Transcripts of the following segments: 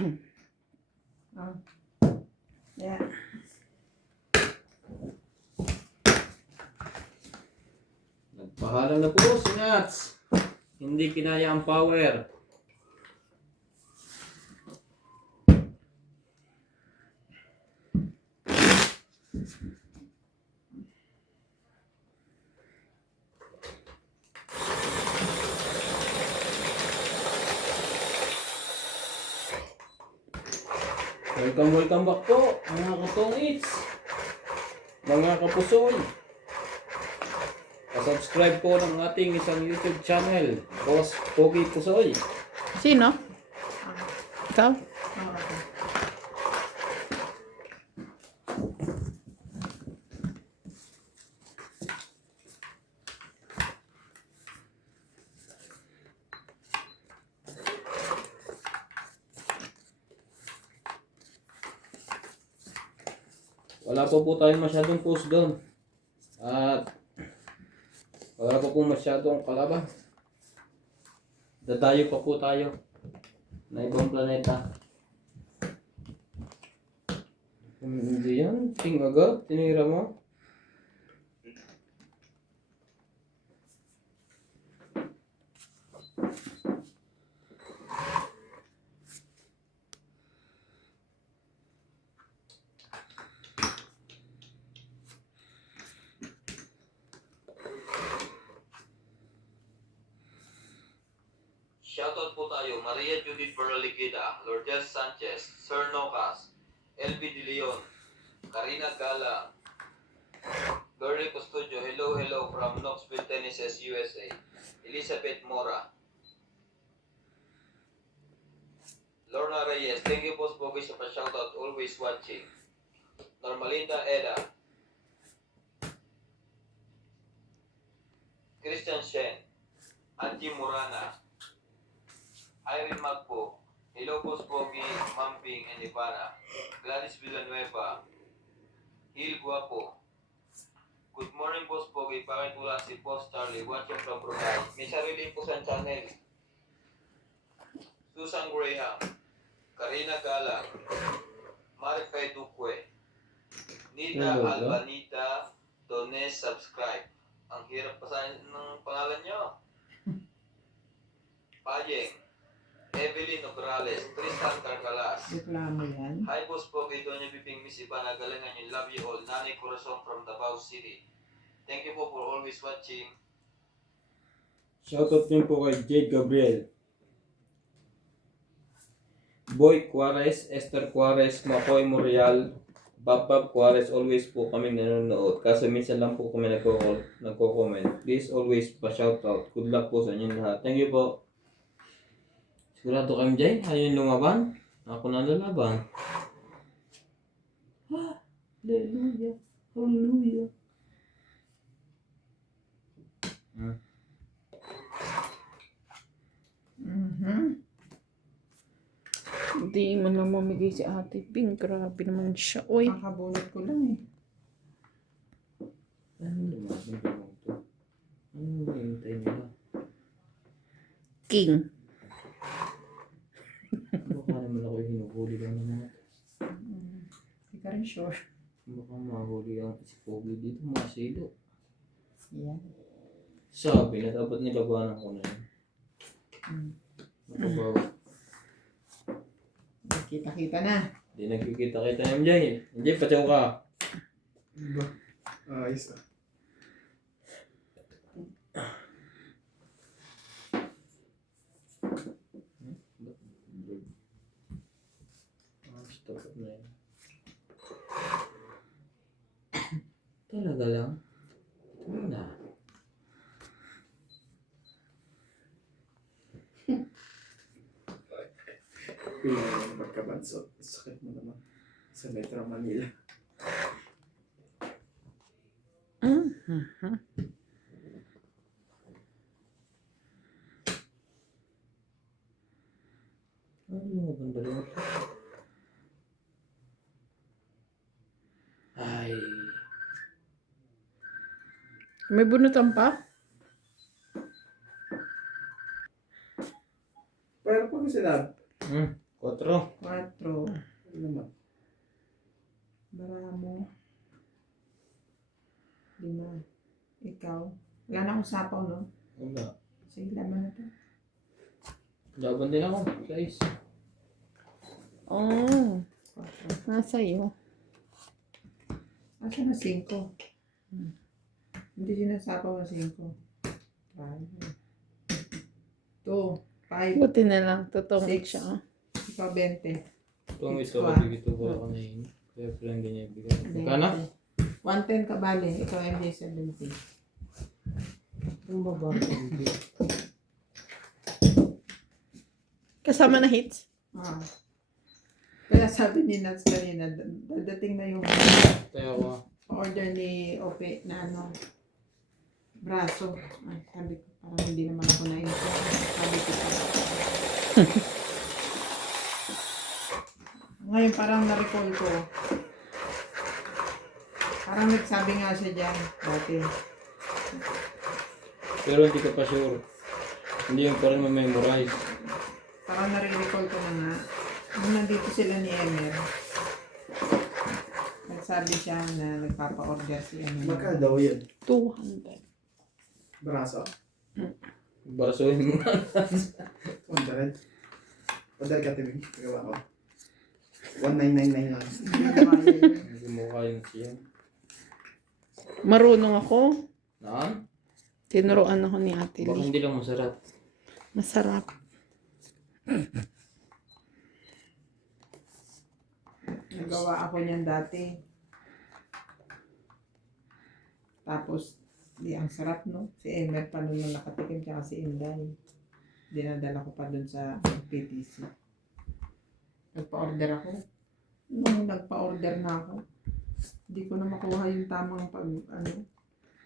Oh. Yeah. Nagpahala na po si Nats. Hindi kinaya ang power. Welcome back po mga katongits, mga kapusoy. Subscribe po ng ating isang YouTube channel, Boss Pogi Pusoy. Sino? Ikaw? Oh, okay. Wala po tayong masyadong post doon. At wala pa po masyadong kalaban. Dadayo pa po tayo na ibang planeta. Hindi yan. Ting agad. Tinira mo. Shoutout po tayo, Maria Judith Berliquida, Lourdes Sanchez, Sir Nocas, LB De Leon, Karina Gala, Berry Custodio, hello from Knoxville, Tennessee, USA, Elizabeth Mora, Lorna Reyes, thank you po Pogi sa pa-shoutout, always watching, Normalinda Eda, Christian Shen, Angie Murana, Irene Magpo, hello Boss Pogi, Mamping and Ivana, Gladys Villanueva, Hil Guapo, good morning Boss Pogi, bakit wala si Boss Charlie, watching from Brunei, may sarili po sa channel, Susan Graham, Karina Gala, Marifay Duque, Nita Albanita, Dones subscribe, ang hirap pasahin ng pangalan nyo, Payeng, Evelyn Nograles, Tristan Carcalas. Reklamo yan. Hi Boss Pogi, Doña Biping Miss Ivana, galangan you, love you all. Nanay Corazon from Davao City. Thank you po for always watching. Shoutout din po kay Jade Gabriel, Boy Juarez, Esther Juarez, Makoy Morial, Babab Juarez, always po kaming nanonood. Kaso minsan lang po kami nagko-comment. Please always pa-shoutout. Good luck po sa inyong lahat. Thank you po. Sigurado kami dyan, ayaw yung lumaban. Ako na lalaban. Hallelujah. Hallelujah. Hindi man lang mamigay si Ate Ping. Grabe naman siya. Oy. Kakabulot ko lang eh. Ano lumaban ko ito? Ano hintay nila? King. Baka naman ako hinuhuli lang naman. Hindi ka rin sure. Baka mahuli ang si Pogi dito, mga silo. Yan. Sabi na dapat nilabanan ko na yun. Nakabawa. Kita-kita na. Hindi nagkikita-kita ng MJ. MJ, patyaw ka. Ba? Ayos ah. Stop na yun. Talaga lang. Ito na. Pila yung pagkabansot. Sakit mo naman. Sa Metro Manila. Ano yung maganda rin ito? Ay. May bunutan pa? Pero pag sinabi, 4. 4. Ano naman? Baramo. 5. Ikaw. Wala na akong sapaw, no? Wala. Sige, laban na to. Laban din ako. Guys. Oh, 4. nasa iyo. Asa na 5? Hindi sinasapaw na 5. 2. 5. Buti na lang, tutungit Six. siya. Ah. Ikaw 20. Itong Six ito, ko, dito ko ako na yun. Kaya parang ganyan bigay. 20. Magkano? 110 ka bali. Ikaw MJ 70. Ang baba ko dito. Kasama na hits. Ah. Kaya sabi ni Nats kanina, dadating na yung Kaya ako. order ni Ope na ano, braso. Ay, sabi ko, parang hindi naman ako na-inform. Sabi ko pa. Ngayon, parang na-recall ko. Parang nagsabi nga siya dyan, dati. Pero hindi ka pa sure. Hindi yung pa rin ma-memorize. Parang nare-recall ko na nga. Nung nandito sila ni Emer, nagsabi siya na nagpapa-order si Emer. Magkano daw yan? 200. Braso? Barasohin mo na. 100? Padal ka tibig. Pagawa ko. 1999 lang. Hindi mo kaya yun siya. Marunong ako. Naan? Tinuruan ako ni Ate Baka Lee. hindi lang masarap. Masarap. Nagawa ako niyan dati. Tapos, di ang sarap, no? Si Emer pa nun nung nakatikim, tsaka si Inday. Dinadala ko pa dun sa PTC. Nagpa-order ako. Nung nagpa-order na ako, hindi ko na makuha yung tamang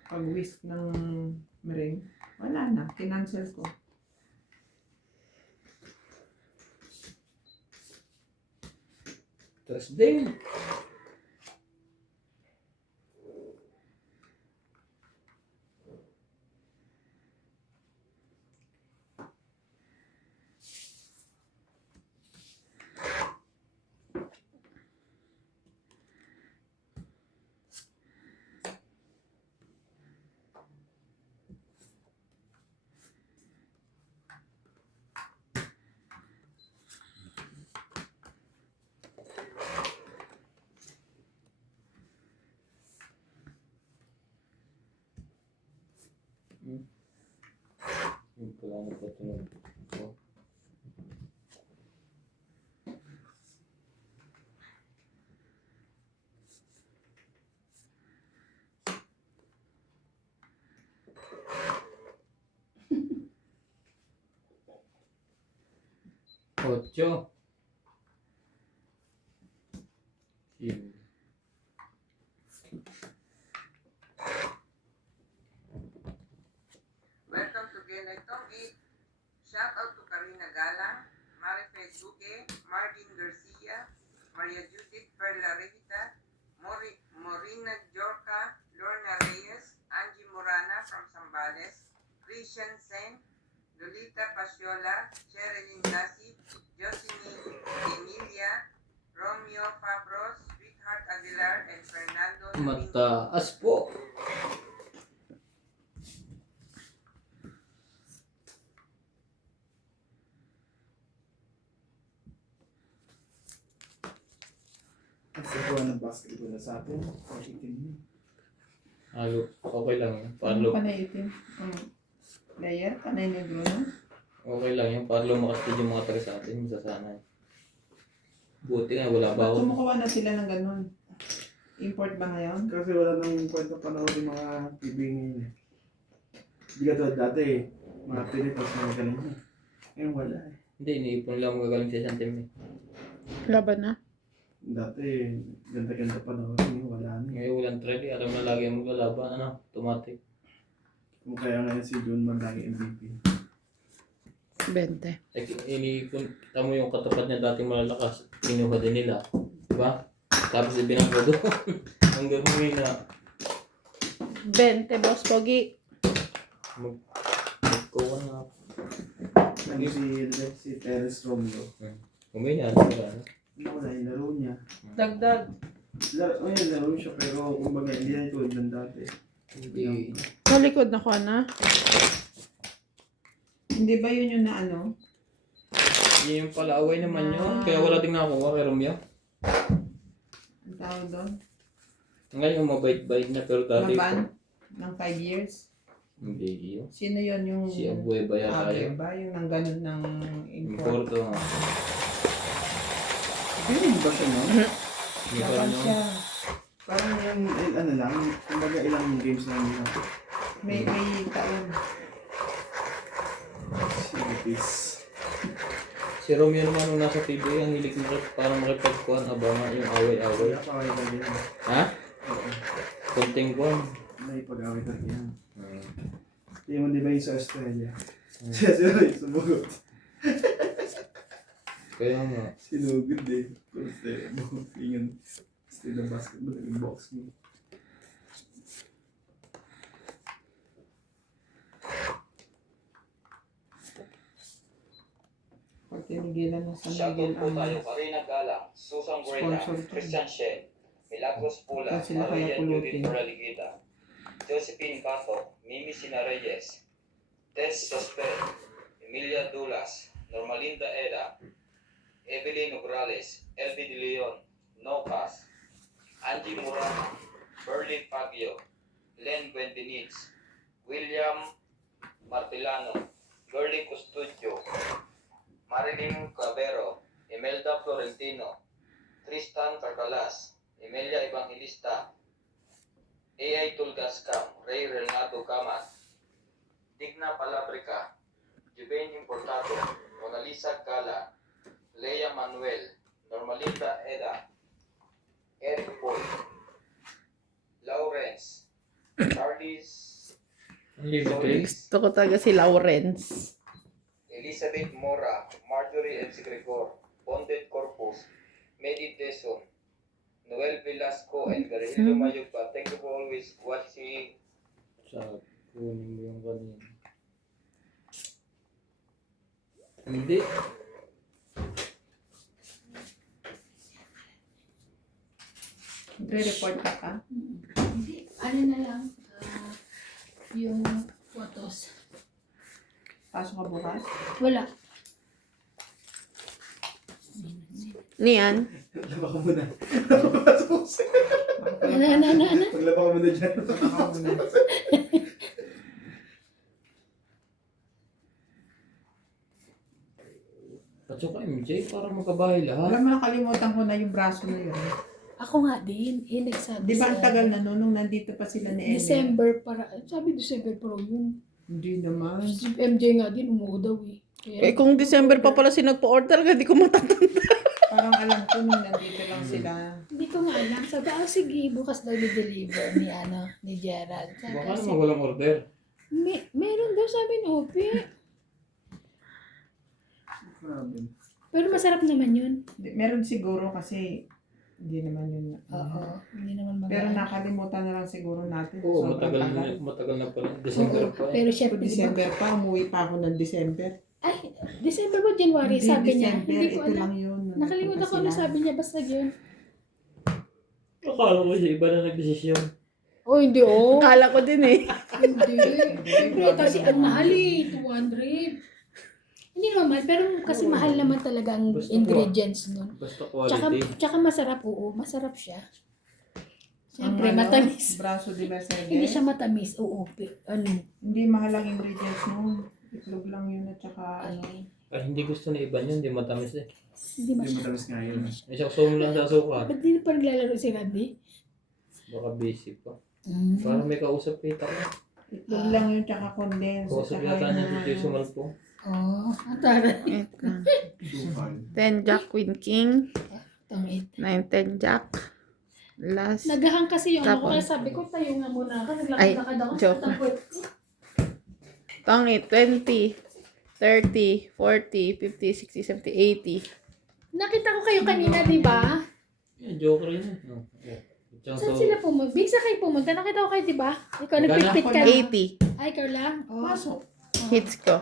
pag-whisk ng meringue. Wala na, kinancel ko. Thursday. Yung pala na pa tunog ko. Ocho. Yun. Welcome to Genoy Tongi. Shout out to Karina Galang, Marifed Duque, Marvin Garcia, Maria Judith Perla Revita, Morina Jorca, Lorna Reyes, Angie Morana from Zambales, Christian Sen, Lolita Pasiola, Sherilyn Lassi, Jocelyn Emilia, Romeo Fabros, Sweetheart Aguilar, and Fernando Domingo. Mataas po. Ang siguro ng basketball na sa atin. 18. Halo. Okay lang yun. Ano Parlo. pa na itim? Layer? Panay negro na? Okay lang yun. Parlo makastid yung mga taga sa atin. Yung sasanay. Buti nga wala Ba't bawal. kumukuha na sila ng ganun? Import ba ngayon? Kasi wala nang kwento panahon yung mga TV ngayon eh. Hindi ka tulad dati eh. Mga Pilipinas mga ganun eh. Ngayon wala eh. Hindi, iniipon lang magagaling sa isang team eh. Laban na. Dati ganda-ganda panahon. Ngayon wala na eh. Ngayon walang trend eh. Alam na lagi ang maglalaban. Ano? Automatic. Kung kaya ngayon si John man lagi MVP. 20. Iniipon. Kita mo yung katapat niya dating malalakas. Kinuha din nila. Diba? Tapos ibinanggo doon. Hanggang ngayon na 20, Boss Pogi. magkuha na. Ano si Terence Romeo. Umiyan, wala na. Wala yung laro niya. Dagdag. Laro siya pero kumbaga hindi na tulad ng dati. Hindi. Sa likod na ko na. Hindi ba yun yung na ano? Yun yung palaaway naman yun. Kaya wala din nakuha kay Romeo. Ang tawag doon? Ngayon mabait-bait na pero dati. Laban ng 5 years. Hindi yun. Sino yun yung... Si Abueva yata yun. ba? Yung nang ganun ng import. Importo nga. Ganun ba siya no? Hindi pa Laban rin siya. yun. Parang yung ano lang, kumbaga ilang games lang nila. May taon. Silipis. Si Romeo naman nung nasa TV, ang hilig mo parang makipagkuhan abangan yung away-away. Wala pa kayo lagi yan. Ha? Oo. Konting kuhan. May pag-awit lagi yan. Hmm. Hindi mo di ba yung sa Australia? Siya sila yung sumugot. Kaya nga. Sinugod eh. Kasi bukingan. Still the basketball yung box mo. Pag tinigilan na sa Shoutout Miguel po tayo, ang Karina Galang, Susan Guerra, Sponsor to. Christian Shen, Milagros Pula, Saan sila kaya Maria pulutin? Judith Paraligida, Josephine Bato, Mimi Sina Reyes, Tess Sosper, Emilia Dulas, Normalinda Eda, Evelyn Ugrales, LB De Leon, Nocas, Angie Murana, Berlin Fabio, Len Buendenitz, William Martilano, Gerly Custodio, Marilyn Clavero, Imelda Florentino, Tristan Carcalas, Emilia Evangelista, AI Tulgascam, Ray Renato Camat, Digna Palabrica, Juven Importado, Mona Lisa Gala, Lea Manuel, Normalinda Eda, Eric Boy, Lawrence, Charles Unlimited. Gusto ko talaga si Lawrence. Elizabeth Mora, Marjorie MC Gregor, Bonded Corpus, Medi Deson, Noel Velasco, and Garelio Mayugba. Thank you for always watching. Sa kunin mo yung kanina. Hindi. Re-report ka? Hindi. Ano na lang, yung photos. Pasok ka bukas? Wala. Niyan. Laba ka muna. Papasok siya. Ano? Paglaba ka muna dyan. At saka MJ, para magkabahay lahat. Alam mo, nakalimutan ko na yung braso na yun. Ako nga din, nagsabi Di ba ang sa- tagal na noon nung nandito pa sila ni Emily? December para, sabi December pero yun. Hindi naman. Si MJ nga din, umuo daw eh. Eh kung December pa pala si nagpa-order, hindi ko matatanda. Parang alam ko nung nandito lang sila. Hindi ko nga alam. Sabi, sige, bukas daw i-deliver ni Gerald. Sabi, Baka naman walang order. meron daw sabi ni Ope. Grabe. Pero masarap naman yun. Meron siguro kasi hindi naman yun. Oo, hindi naman Pero maganda. nakalimutan na lang siguro natin. Oo, Sobrang matagal na pala. December pa. Pero So, syempre, December pa, umuwi pa ako ng December. ay, December ba January? Hindi Sabi niya. December, Hindi ko ito alam. lang yun. Nakalimutan ko ano sabi niya, basta yun. Akala ko siya iba na nagdesisyon. Oh, hindi oh. Kala ko din eh. Hindi. Siyempre, kasi ang mahal eh. 200. Hindi naman mahal, pero kasi mahal naman talaga ang Basta ingredients nun. Basta Tsaka, quality. tsaka masarap, oo. Masarap siya. Siyempre, Ang ano, matamis. Braso di ba, Sergey? Hindi siya matamis, oo. Ano? Hindi mahal ang ingredients nun. Itlog lang yun at saka ano. Ay, hindi gusto ni iba yun. Hindi matamis eh. Hindi Hindi masyadong. matamis nga yun. May sakso lang sa sukat. Ba't di pa naglalaro si Randy? Baka busy pa. Mm. Para may kausap kita ko. Itlog lang yun tsaka condense. Kausap Tsaka yata niya yung si Jason Malpo. Oh, ang tara. 10 Jack Queen King. Tangit. 9-10 Jack. Last. Nagahang kasi yung ako, Tapos. kaya sabi ko, tayo nga muna. Kasi Ay, naglakad ako. joke. Tapos, Tangit. 20. 30. 40. 50. 60. 70. 80. nakita ko kayo kanina, di ba? Yeah, joker yun eh. Oh, yeah. Tsaka Saan so, sila pumunta? Big sa kayo pumunta. Nakita ko kayo, di ba? Ikaw Magkano? nagpitpit ka. 80. Ay, ikaw lang? Oh. Pasok. Hits ko.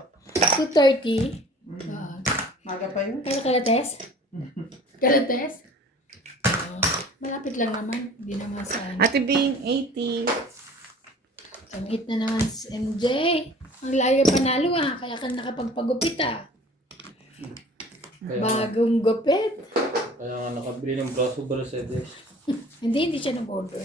230. Mm. Ah. Maga pa yun. Kaya kalates? Galates? Malapit lang naman. Hindi naman saan. Ate Bing, 80. Ang hit na naman si MJ. Ang layo panalo kaya ka nakapagpagupit Bagong gupit. Kaya nga nakabili ng braso Mercedes. Hindi siya nag-order.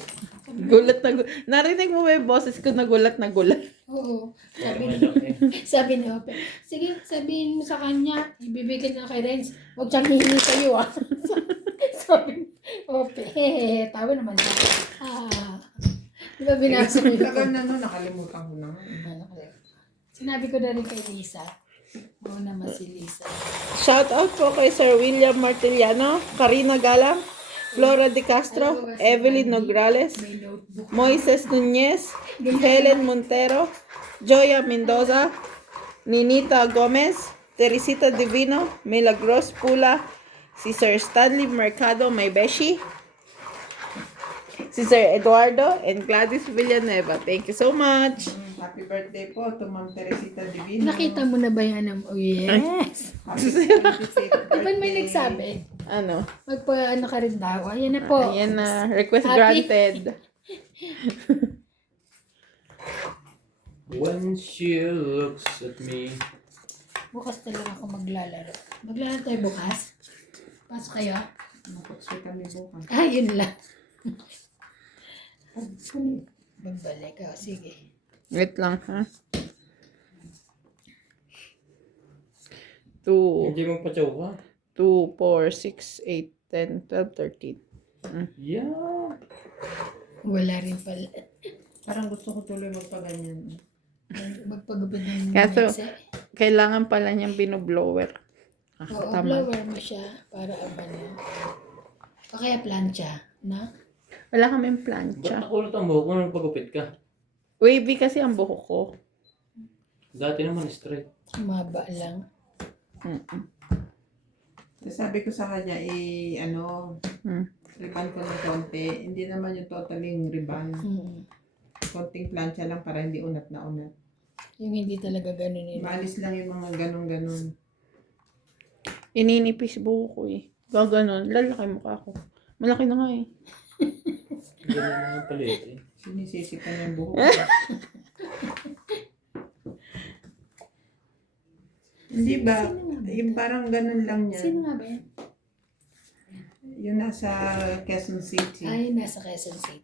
Gulat na gulat. Narinig mo ba yung boses ko na gulat na gulat? Oo. Parang Sabi may ni, laki. sabi ni Ope, sige, sabihin mo sa kanya, ibibigay na kay Renz. Huwag siyang hihingi sa'yo sabi ni Ope, hehehe, tawa naman siya. Di ba binasa ko Tagal yun? na no, nakalimutan ko na. Sinabi ko na rin kay Lisa. Oo naman si Lisa. Shout out po kay Sir William Martiliano, Karina Galang, Flora De Castro, Evelyn Nograles, May notebook. Moises Nunez, Helen Montero, Joya Mendoza, Ninita Gomez, Teresita Divino, Milagros Pula, si Sir Stanley Mercado May Beshi, si Sir Eduardo, and Gladys Villanueva. Thank you so much. Happy birthday po to Ma'am Teresita Divino. Nakita mo na ba yan? Oh, yes. Happy 25th Di ba may birthday. nagsabi? Ano? Magpa-ano ka rin daw. Ayan na po. Ayan na. Request Happy. granted. When she looks at me. Bukas talaga ako maglalaro. Maglalaro tayo bukas? Pasok kayo? Maputswe kami bukas. Yun lang. Magbalik. Sige. Wait lang, ha? 2, Hindi mo pa ka. 2, 4, 6, 8, 10, 12, 13. Yeah. Wala rin pala. Parang gusto ko tuloy magpaganyan. Magpagupit ng Kaso- metse. Kailangan pala niyang binoblower. Oo, Tama. blower mo siya para ano. O kaya plancha, na? Wala kaming Ba't plancha. nakulot ang buhok mo nung pagupit ka? Wavy kasi ang buhok ko. Dati naman straight. Umaba lang. Mm-mm. So, sabi ko sa kanya, Hmm. riban ko ng konti. Hindi naman yung totaling riban. Konting plancha lang para hindi unat na unat. Yung hindi talaga ganun yun. Maalis lang yung mga ganun-ganun. Ininipis buhok ko eh. Gaganon. Lalaki mukha ko. Malaki na nga eh. Ganyan naman palit eh. Sinisisipan niya yung buhok. Hindi ba? Yung parang ganun lang niya. Sino nga ba yan? Yung nasa Quezon City. Ay, nasa Quezon City.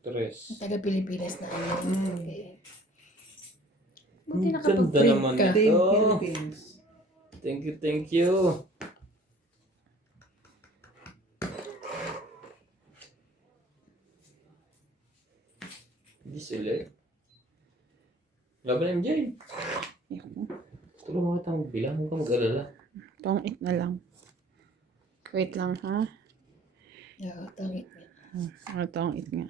Tres. Ang taga Pilipinas na ano. Okay. Buti Ang nakapag-print ganda naman ka. Hindi yung Oh. Philippines. Thank you, thank you. Hindi sila eh. Laban MJ. Tulungan kita magbilang. Huwag kang mag-alala. Tong-it na lang. Wait lang, ha? Oo, tangit niya. Tong-it nga.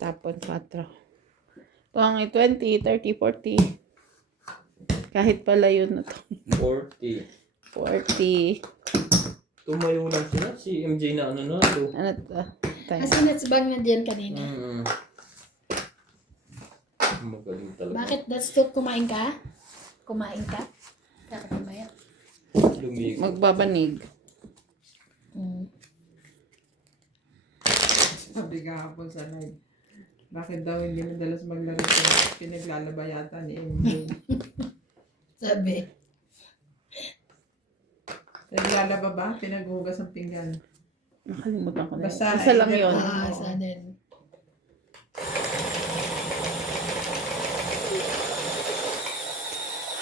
Tapon 4. Tong-it 20, 30, 40. Kahit pala yun na to. 40. 40. Tumayo lang sila. Si MJ na ano na ito. Ano to? Time. Kasi natsbang na dyan kanina. Magaling talaga. Bakit? That's to kumain ka? Kumain ka? Bakit ba yan? Lumigo. Magbabanig. Sabi kahapon sa live. Bakit daw hindi madalas maglaro ko? Pinaglalaba yata ni MJ. Sabi. Naglalaba ba? Pinaghugas ang pinggan. Nakalimutan ko na. Basta Isa lang either- yun. Sa din.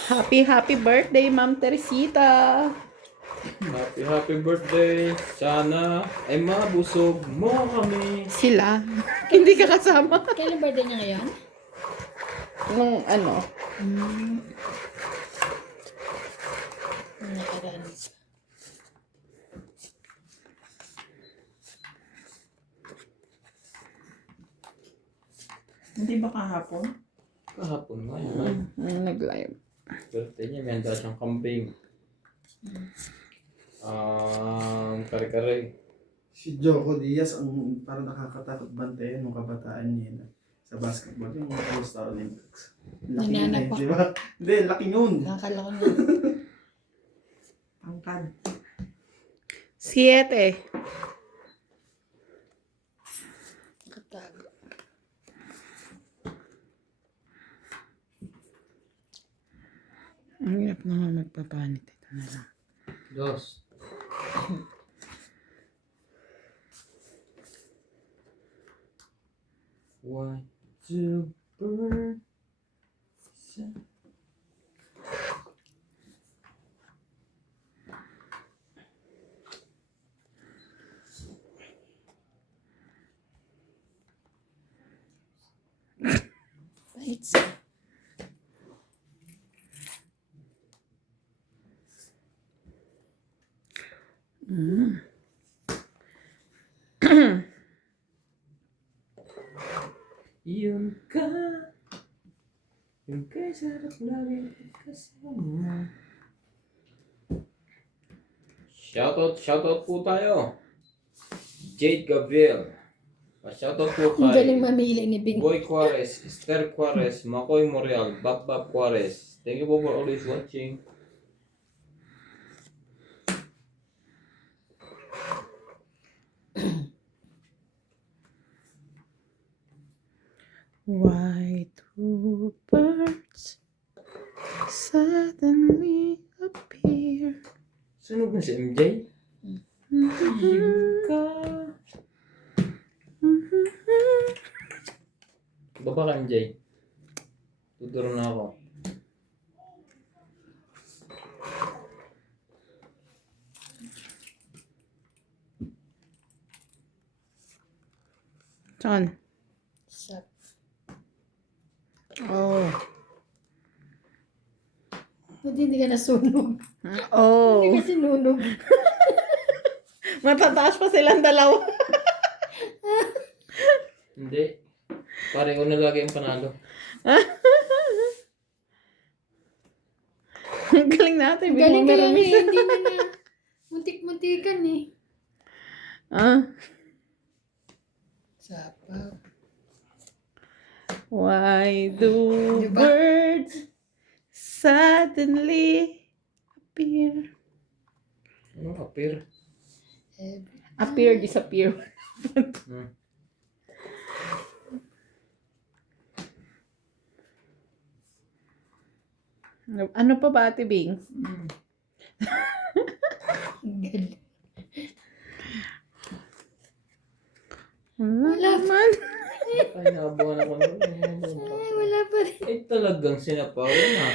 Happy birthday, Ma'am Teresita. Happy birthday. Sana ay mabusog mo kami. Sila. Hindi ka kasama. Kailan birthday niya ngayon? Nung ano. Nakaraan. Hindi ba kahapon? Kahapon nga yun. Nag-live. Birthday niya. May handa siyang kambing. Kare-kare. Si Joko Diaz ang parang nakakatakot bantayan ng kabataan niya. Sa basketball, yung mga All-Star Olympics. Laki yun Nananap eh, pa. di ba? Hindi, laki yun. Nakakala ko na. Angkad. 7. Katago. Ang hirap naman magpapanit. Ito na lang. Dos. One, two, burn. It's Yun ka. Yun ka'y sarap lagi kasama. Shoutout po tayo. Jade Gabriel. Shoutout po ang galing kay mamili ni Bing. Boy Juarez, Esther Juarez, Makoy Morial, Bab Juarez. Thank you po for always watching. Why do birds suddenly appear? Sunog na si MJ? Yun ka. Baba ka MJ. Tuturo na ako. Saan? Sa Oh. hindi ka nasunog. Oh. Hindi ka sinunog. Matataas pa silang dalawa. Hindi. Pare ko na lagi ang panalo. Ang galing natin. Galing kaya Biglang eh. Hindi na na. Muntik-muntikan eh. Ah. Sapaw. Why do Diba? birds suddenly appear? Ano appear? Appear, disappear. Ano pa ba, Ate Bing? Ang galing. Wala man. Ay, nakabuhan ako nun. Ay, wala pa rin. Eh, talagang sinapaw na.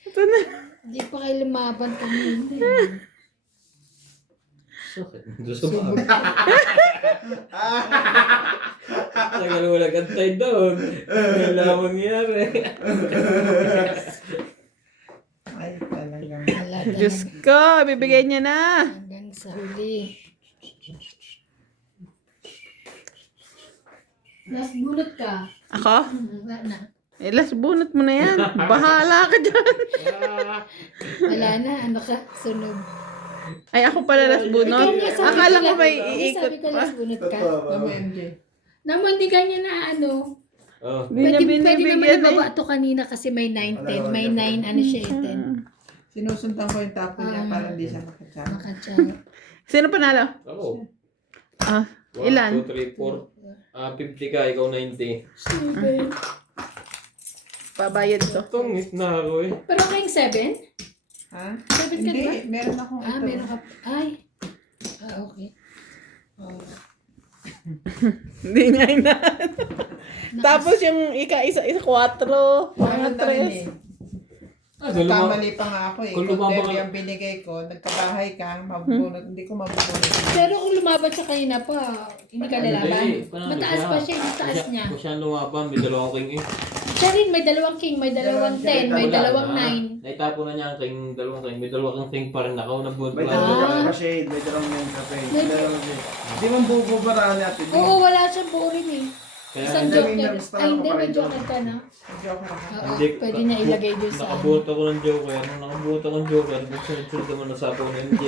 Ito na. Hindi pa kayo lumaban kanina. Sakit. Gusto mo. Tagal wala kantay doon. Wala mangyari. Ay, talagang. Wala Diyos talaga. ko, bibigay niya na. Hanggang sa huli. Last bullet ka. Ako? Wala na. Last bunot mo na yan. Bahala ka dyan. Wala na. Ano ka? Sunog. Ay, ako pala last bunot. Ikaw nga, sabi Akala ko ko may lang- iikot Sabi ko pa. last bunot ka. Tama, MJ. Naman, di kanya na ano. Oh. Hindi niya Pwede naman binibigyan ibaba eh. to kanina kasi may 9-10. May 9 ano siya eh, 10. Sinusuntan ko yung tapo niya para hindi siya makachara. Makachara. Sino panalo? Ako. Ah, 1, ilan? 2, 3, 4. 50 ka, ikaw 90. Pabayad to. Tungit na ako eh. Pero kayong 7? Ha? 7 ka Hindi, ba? meron akong ito. Meron ka. Ay. Okay. Oh. Hindi niya ina. Tapos yung isa 4, Meron na rin 3. eh. Lumabang Kamali pa nga ako eh. Kung Kung lumabang yung binigay ko, nagkabahay ka, mabubunot. Hindi ko mabubunot. Pero kung lumaban siya kanina pa, hindi ka lalaban. Mataas pa siya, yung taas niya. Kung siya lumaban, may dalawang king eh. Siya rin, may dalawang king, may dalawang 10, may Wala dalawang na. 9. Naitapo na niya ang king, dalawang king. May dalawang king pa rin ako. Nabuhat May pa dalawang lang. ka shade, may dalawang yung kape. May- Dalawang shade. Di man bububaraan natin. Oo, wala siyang buo rin eh. Kaya Isang hindi, joker. may Ay, hindi, pa may rin joker ka na. Joke lang. Oo, Hindi, pwede niya ilagay doon sa nakabuhat ako ng joker. Nung nakabuhat ako ng joker, sunod-sunod naman na sapo ng MJ.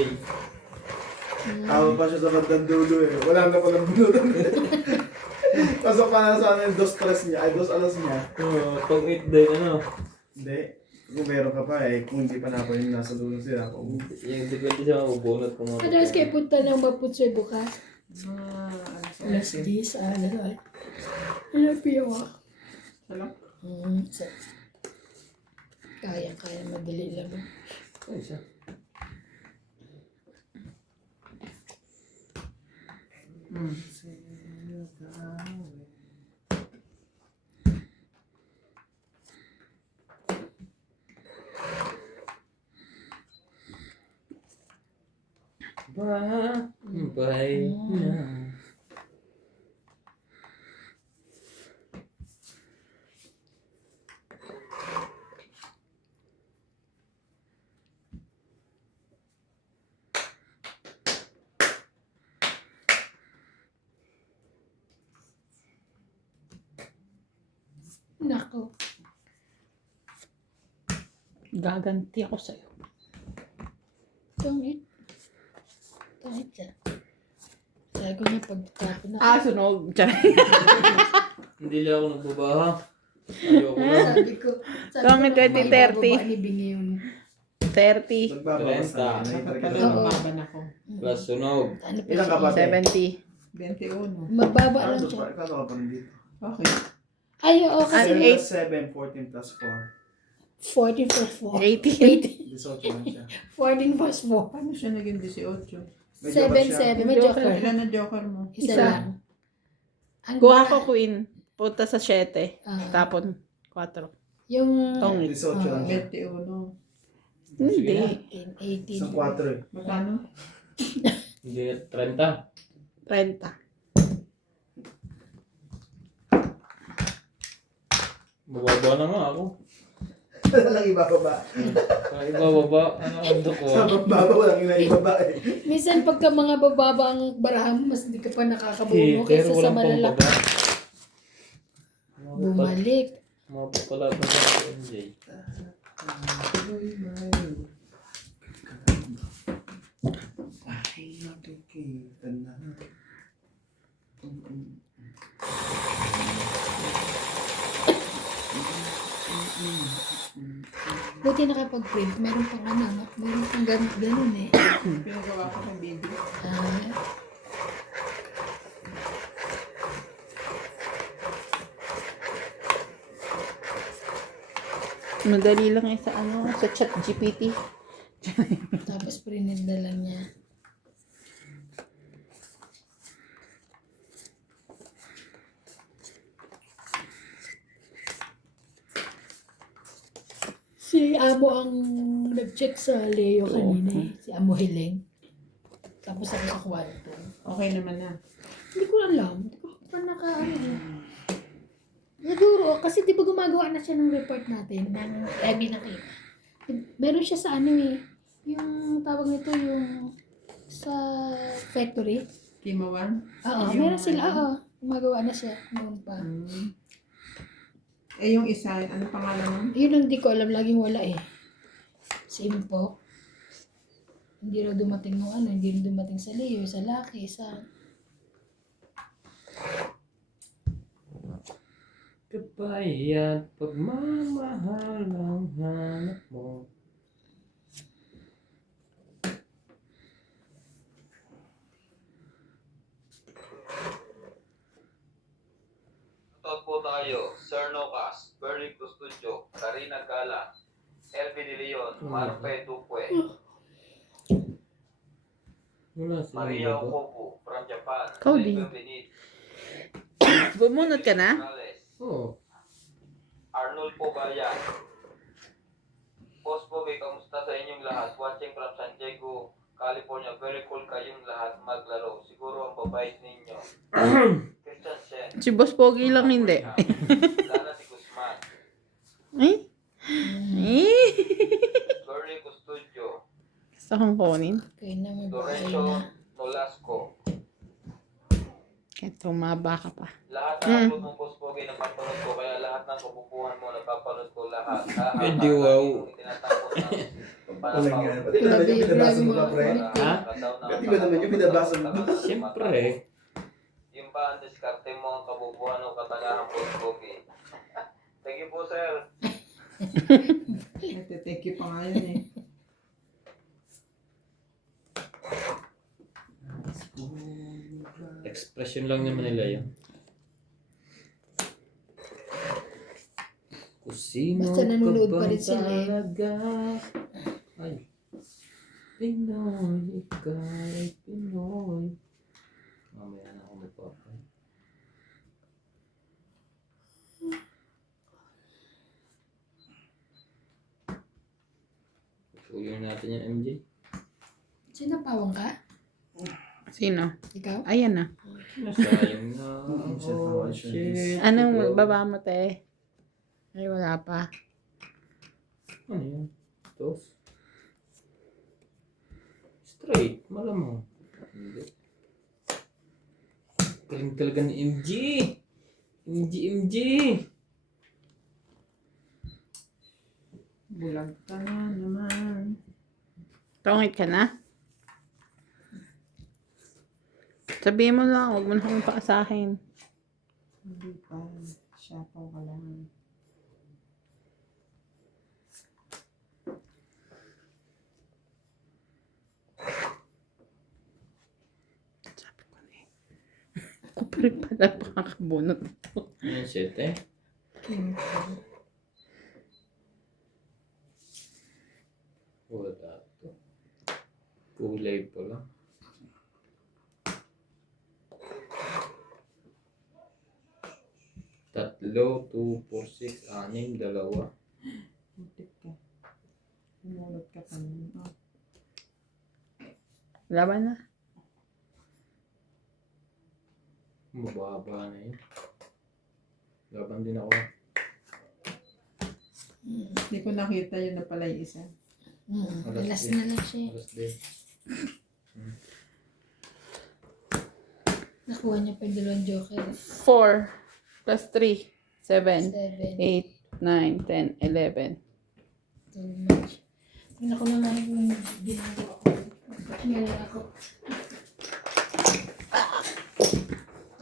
Awa pa siya sa bandang dulo eh. Wala na palang bunutan. Pasok pa na sa ano yung 2 niya, ay 2 alas niya. Pag 8 day, ano? Hindi. Kung meron ka pa eh, kung hindi pa na yung nasa dulo sila. Yung depende siya mabubunot kung mga. Adas kayo punta ng Maputsoy bukas. Alas Alas 10, alas. Ano piyo ah? Salam. Kaya madali lang. Ay, siya. Bye na. Nako. Gaganti ako sa'yo. Tungit. Tungit siya. Sabi ko niya pagtapon na. Sunog. Hindi lang ako nagbabaha. Ayoko na. Sabi ko. Tungit 2030. Ni Bingi yun. 30. Nagbabawas na. Dapat pala Oo. lumaban ako. Plus sunog. Ano pa Ilan ka ba? 70. 21. Mababa lang siya. Kano ka pa rin dito? Okay. Ay, oo, kasi 7 plus 7, 14 plus 4. 14 plus 4. 18. 18 lang siya. 14 plus 4. Paano siya naging 18? May joker siya. 7, may joker. Ilan na joker mo? Isa Isa. lang. Ang Kuha bara- ko queen. Punta sa 7. Ah, Tapon 4. yung Tungit. 18 lang siya. 21. Hindi. 18. Isang 4 eh. Magkano? Hindi 30. 30. Bababa na nga ako. Wala lang ibababa. Kaya ibababa, ano ang ko? Sa baba, walang inaibaba eh. Minsan pagka mga bababa ang barahan mo, mas hindi ka pa nakakabuno Pero kaysa sa walang malalaki. pambaba. Bumalik. Mapapala pa sa MJ. Ay, nakikita na. Buti nakapag-print. Meron pang ano, no? Meron pang ganun eh. Pinagawa ko ng baby. Ah, Madali lang sa sa chat GPT. tapos printed na lang niya. Si Amo ang nag-check sa Leo kanina eh. Si Amo Hiling. Tapos ako sa kwarto. Okay naman na. Hindi ko alam. Hindi ko pa naka-ano. Siguro, kasi di ba gumagawa na siya ng report natin ng nakita. Meron siya sa ano eh. Yung tawag nito yung sa factory. Kimawan? Oo, Yung meron sila. ano? Oo, gumagawa na siya noon pa. Eh yung isa, ano pangalan mo? Yun ang di ko alam. Laging wala eh. Si Impo. Hindi raw dumating ng ano. Hindi rin dumating sa Leo, sa Lucky, sa... Kapay at pagmamahal ang hanap mo. Shoutout po tayo, Sir Nocas, Bernie Custudio, Karina Gala, LV De Leon, Marpe Dupue, Wala sila Maria iba. Okobu from Japan, Ikaw din. Felipe Benit, Bumunot ka na? Morales, Oo. Arnold Bayan. Boss Pogi, kamusta sa inyong lahat? Watching from San Diego, California. Very cool kayong lahat maglaro. Siguro ang babait ninyo. Christian Shen. Si Boss Pogi lang hindi. Lana si Guzman. Eh? Eh? Bernie Custudio. Gusto kong kunin. Kaya na may bahay Lorenzo na. Nolasco. Kaya tumaba ka pa. Lahat ng upload mo, Boss Pogi, napapanood ko. Kaya lahat ng kabubuhan mo, napapanood ko lahat. Hindi, wow. Tinatapos ng Walang yan. panapaw. Pati ba naman yung binabasa mo Grabe, ka, pre? Ha? Pati ba naman yung binabasa mo? Siyempre. Yung ba ang diskarte mo ang kabubuan o katangahan po ng Kobe? Thank you po, sir. Nagte-thank you pa nga yun eh. Expression lang naman nila yun. Kusino Basta nanonood pa rin ka sila eh. talaga? Ay. Pinoy, ikaw ay Pinoy. Mamaya na ako magpapay. Patuloy natin yung MJ. Sinapawang ka? Sino? Ikaw? Ayan na. Nasayang na. Oh, shit. Anong baba mo, te? Ay, wala pa. Ano yun? Tos? Straight, malamang. Hindi. Galing talaga ni MG. MG. Bulag ka na naman. Tungit ka na? Sabihin mo lang, huwag mo na kami paasahin. Hindi pa. Siyapaw ka lang. Sabi ko na eh. Ako pa rin pala pakakabunot. Ano shit eh? Wala to. Kulay pala. Tatlo, 2, 4, 6, 6, 2. Putik ka. Umulot ka pa naman. Oh. Laban na. Mababa na yun. Laban din ako. Hindi ko nakita yun na pala yung isa. Alas na lang siya. Alas din. Nakuha niya pa yung dalawang joker. 4 plus 3. 7, 7. 8, 9, 10, 11. Too much. Tingnan ko naman yung ginagawa ko. Meron ako.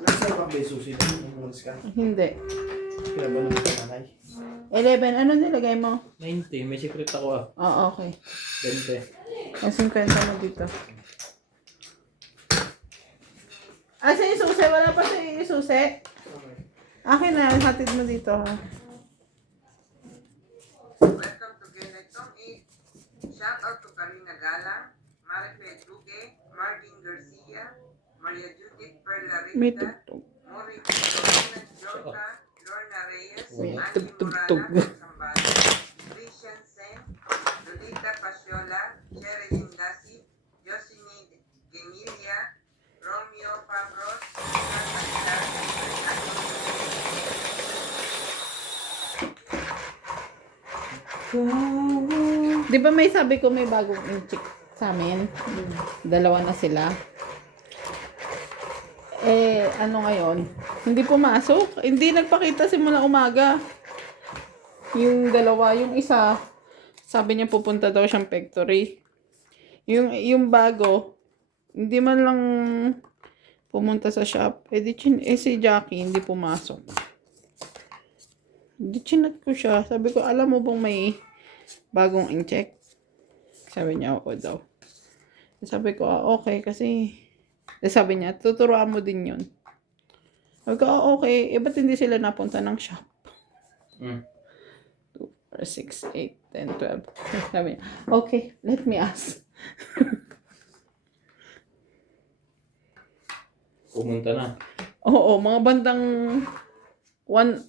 Nasa ba ba yung susi na? Umulis ka. Hindi. Kinabahan mo sa nanay. 11. Ano nilagay mo? 90. May secret ako ah. Oo, okay. 20. Ang 50 mo dito. Asa yung susi? Wala pa sa yung susi? Akin na, hatid mo dito ha. Welcome to Genetong 8. Shout out to Karina Galang, Marife Duque, Martin Garcia, Maria Judith Perla May Rita, tugtog. Morina Jorca, Lorna Reyes, May Angie tugtog-tug. Morala, Sambales, Christian Sen, Lolita Pasiola, Sherry Indasi, Jocelyn Gemilia, Romeo Fabros, Isaac Aguilar, Renato Di ba may sabi ko may bagong in-check sa amin? Dalawa na sila. Eh, ano ngayon? Hindi pumasok. Hindi nagpakita simula umaga. Yung dalawa, yung isa, sabi niya pupunta daw siyang factory. Yung bago, hindi man lang pumunta sa shop. Si Jackie, hindi pumasok. Di chinat ko siya. Sabi ko, alam mo bang may bagong in-check? Sabi niya, oo daw. Sabi ko, okay, kasi sabi niya, tuturuan mo din yun. Sabi ko, okay. Ba't hindi sila napunta ng shop? 2, 4, 6, 8, 10, 12. Sabi niya, okay, let me ask. Pumunta na. Oo, mga bandang 1,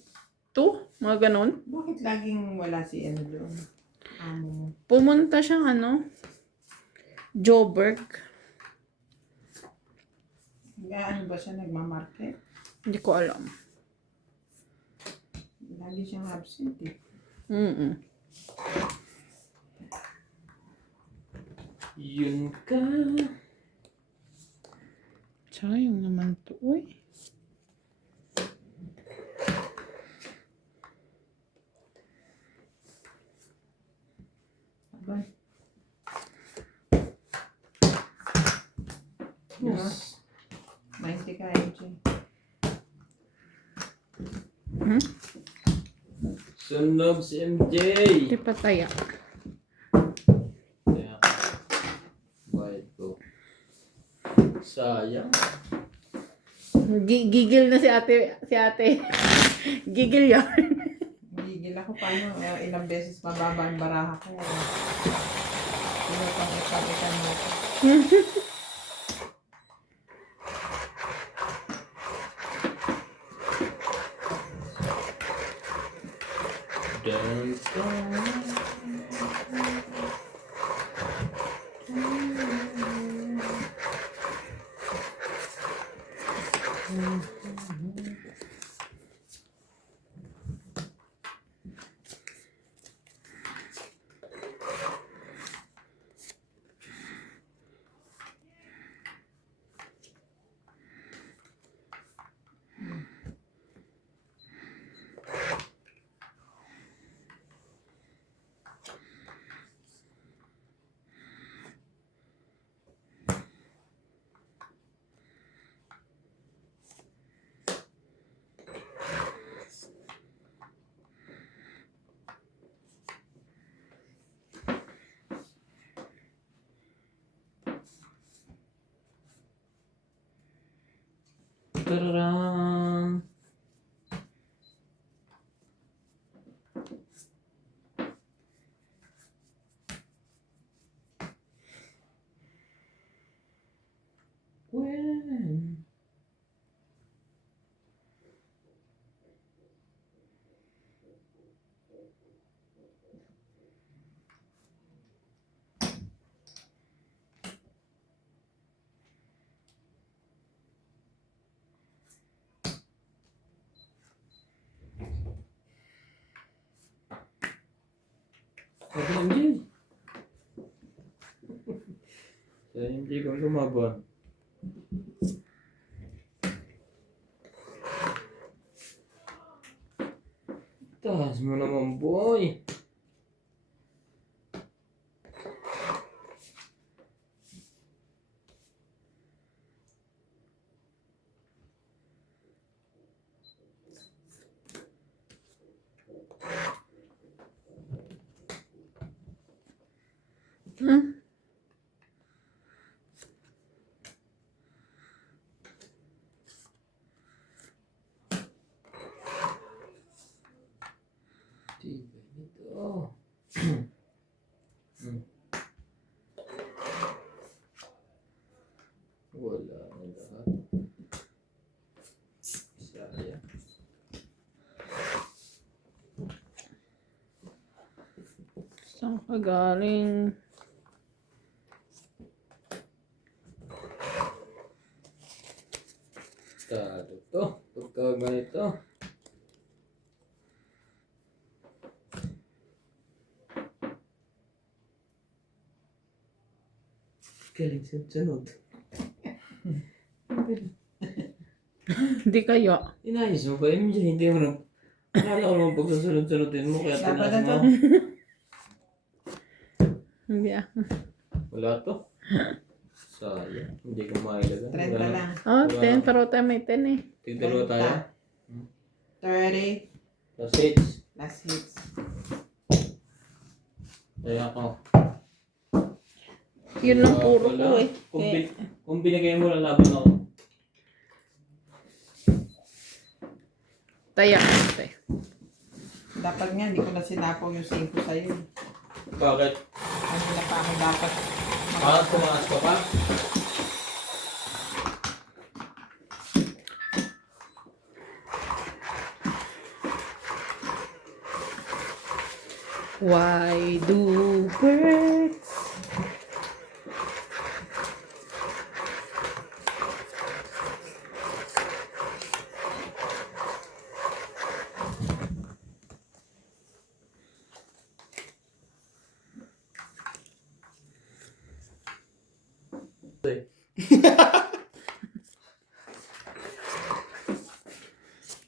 2, mga ganun. Bakit laging wala si ano doon? Pumunta siyang Joburg. Ano ba siya nagmamarket? Hindi ko alam. Lagi siyang absent eh. Yun ka. Sayang naman to. Uy. Aba. Yes. 90 ka, MJ. Sunog si MJ. Di pa taya. Kaya, bayad ko. Sayang. Gigil na si ate. Si ate. Gigil yan. Gigil ako paano. Ilang beses mababa ang baraha ko. Sino pang ikabitan mo ko. Dun, dun. Tararam. When? Sabi ng MJ. Sa MJ kung lumaban. Taas mo naman, boy. Hmm? Tiba nito. Wala na lahat. Sayang. Saan ka galing? Tado to. Pagka ganito. Galing sunod. Di kaya. Inayos mo pa MJ, hindi mo na. Akala ko naman pagsasunod-sunodin mo kaya Laban tinaas na to. mo. Hindi ah. Wala to. Sayang. Hindi ko mailagan. 30 lang. Oh, 10 pero tayo may 10 eh. Tigdalawa tayo. 30. Plus 6. Last hits. Kaya ako. Yun ang puro Wala. ko eh. Kung binigay mo lang laban ako. Taya. Ate. Dapat nga, hindi ko na sinapaw yung 5 sa'yo. Bakit? Ano na pa ako dapat. Tumaas ka pa? Why do birds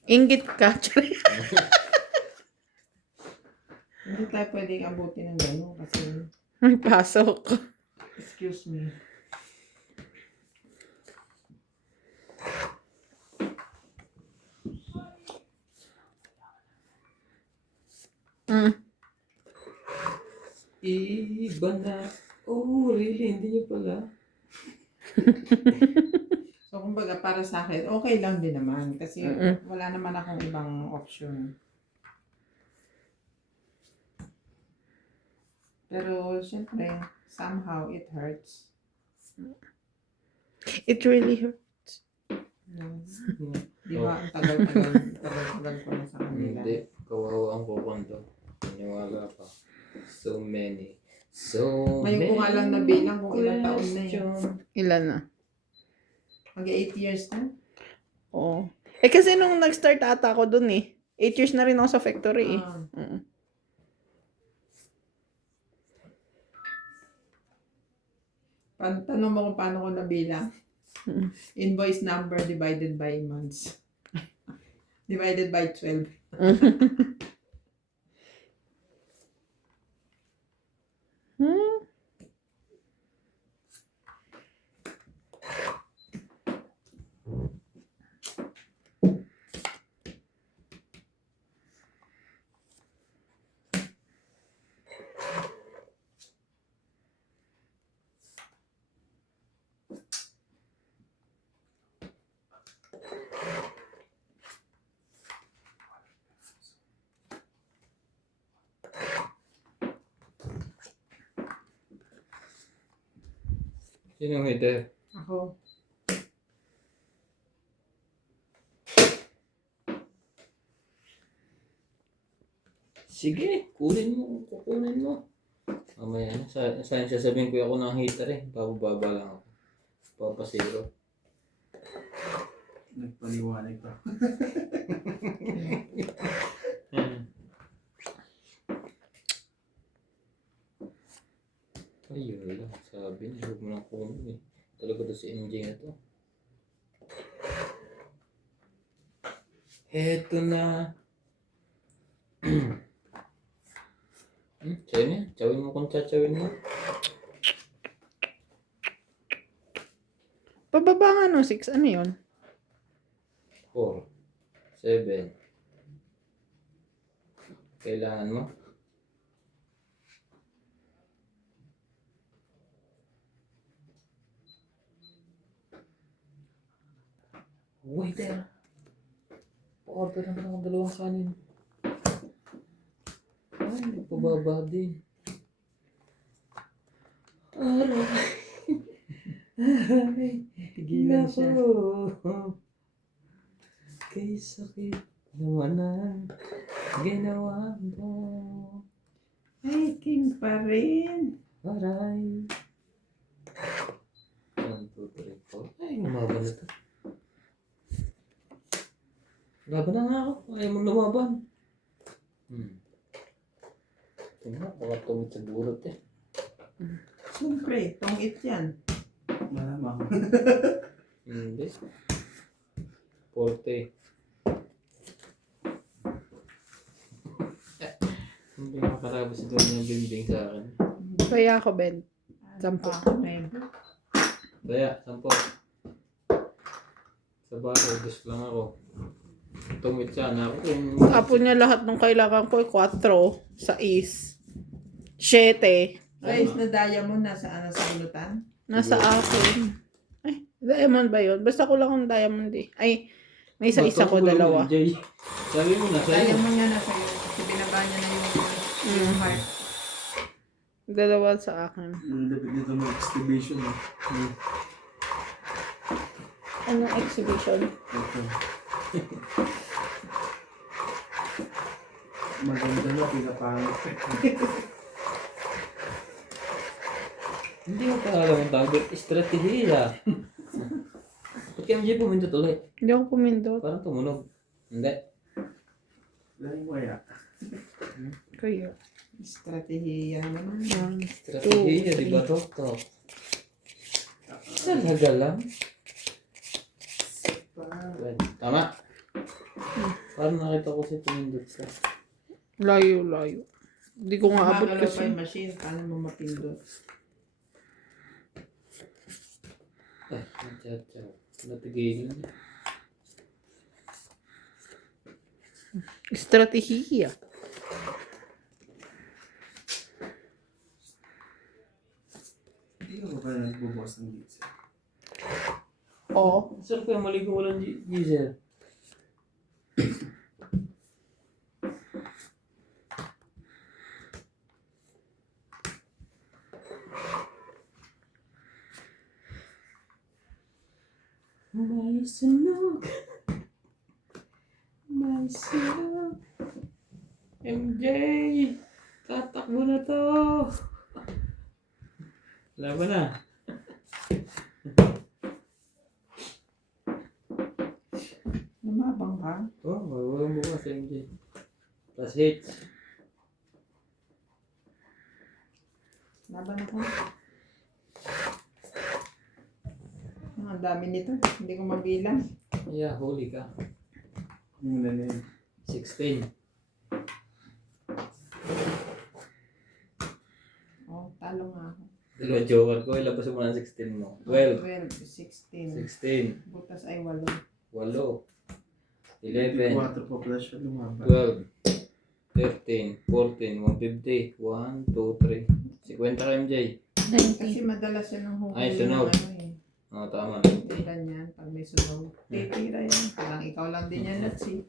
inggit ka? Hindi tayo pwedeng abutin ng gano'n kasi, May pasok. excuse me. Mm. Iba na. Oh, really? Hindi niyo pala? So, kumbaga, para sa akin, okay lang din naman. Kasi Mm-mm. wala naman akong ibang option. Pero, syempre, somehow, it hurts. It really hurt. No? Hmm. Di ba, ang tagal ko na sa kanila. Hindi. Kawawa ang kukondo. Paniwala ka. So many. Ngayon ko nga lang nabilang kung ilang taon na eh. Ilan na? Mag-8 years na? Oo. Eh kasi nung nag-start ata ako dun eh. 8 years na rin ako sa factory eh. Ah. Mm. Tanong mo kung paano ko nabilang. Mm. Invoice number divided by months. Divided by 12. Hmm? Sino ang hater? Ako. Sige, kunin mo. Kukunin mo. Mamaya, saan sasabihin ko ako ng hater eh. Bababa lang ako. Papasiro. Nagpaliwanag pa. Ayun lang. Sabi niya, huwag mo nang kunin eh. Talaga to si MJ na to. Eto na. Sa'yo na yan. Tsawin mo kung tsawin mo. Pababa nga no, 6. Ano yun? 4. 7. Kailangan mo? Waiter. Pa-order naman ako 2 kanin. Ay, nagpababa din. Aray. Tigilan siya. Nako. Kay sakit naman ang ginawa mo. Ay, king pa rin. Aray. 1, 2, 3, 4. Ay, lumaban na ito. Laban na nga ako. Ayaw mong lumaban. Tingnan, baka tumit sa burot eh. Siyempre, tongit yan. Malamang. Hindi. 40. Hindi makakarabas ito yung bimbing sa akin. Kaya ako, Ben. 10. Kaya, 10. Sa bahay, gusto lang ako. Tumit siya na ako. Tapon niya lahat ng kailangan ko, 4, 6, 7. Guys, na diamond nasa ano sa bulutan? Nasa akin. Ay, diamond ba yun? Basta ko lang ang diamond eh. Ay, may isa-isa ko, 2. Sabi mo na, sa'yo. Diamond niya nasa iyo. Kasi binaba niya na yung heart. 2 sa akin. Dapat dito may exhibition eh. Anong exhibition? Ito. Maganda na, pinapangit. Hindi mo pa alam ang tawag. Estratehiya. Ba't kaya MJ pumindot ulit? Hindi ako pumindot. Parang tumunog. Hindi. Dahil waya. Kaya. Strategiya naman. Estratehiya, di ba, Tok? Talaga lang. Tama. Parang nakita ko si pumindot ka. Layo. Hindi ko nga abot Makakalaw pa kasi. yung machine. Paano mo mapindot? Ay, chachaw. Natigilin. Estratehiya. Ikaw ba nagbubukas ng diesel? Oo. Sir, kaya maligo walang diesel. May sunog. May sunog. MJ! Tatakbo na to! Laban na. Lumabang ka? Oh, magawang bukas MJ. Plus hits. Laban ako. Ang dami nito. Hindi ko mabilang. Yeah, huli ka. Muna na yun. 16. Oh, talo nga ako. Dalawa joker ko, ilabas mo na 16 mo. 12. 12, 16. 16. Butas ay 8. 8. 11. 4 pa pala siya lumaban. 12. 13. 14. 150. 1, 2, 3. 50 ka MJ. Kasi madalas yan ang hukay Ay, ng sunog. ano eh. Oo, tama. Tiran yan pag may sunog. Titira yan. Parang ikaw lang din yan, Natsi.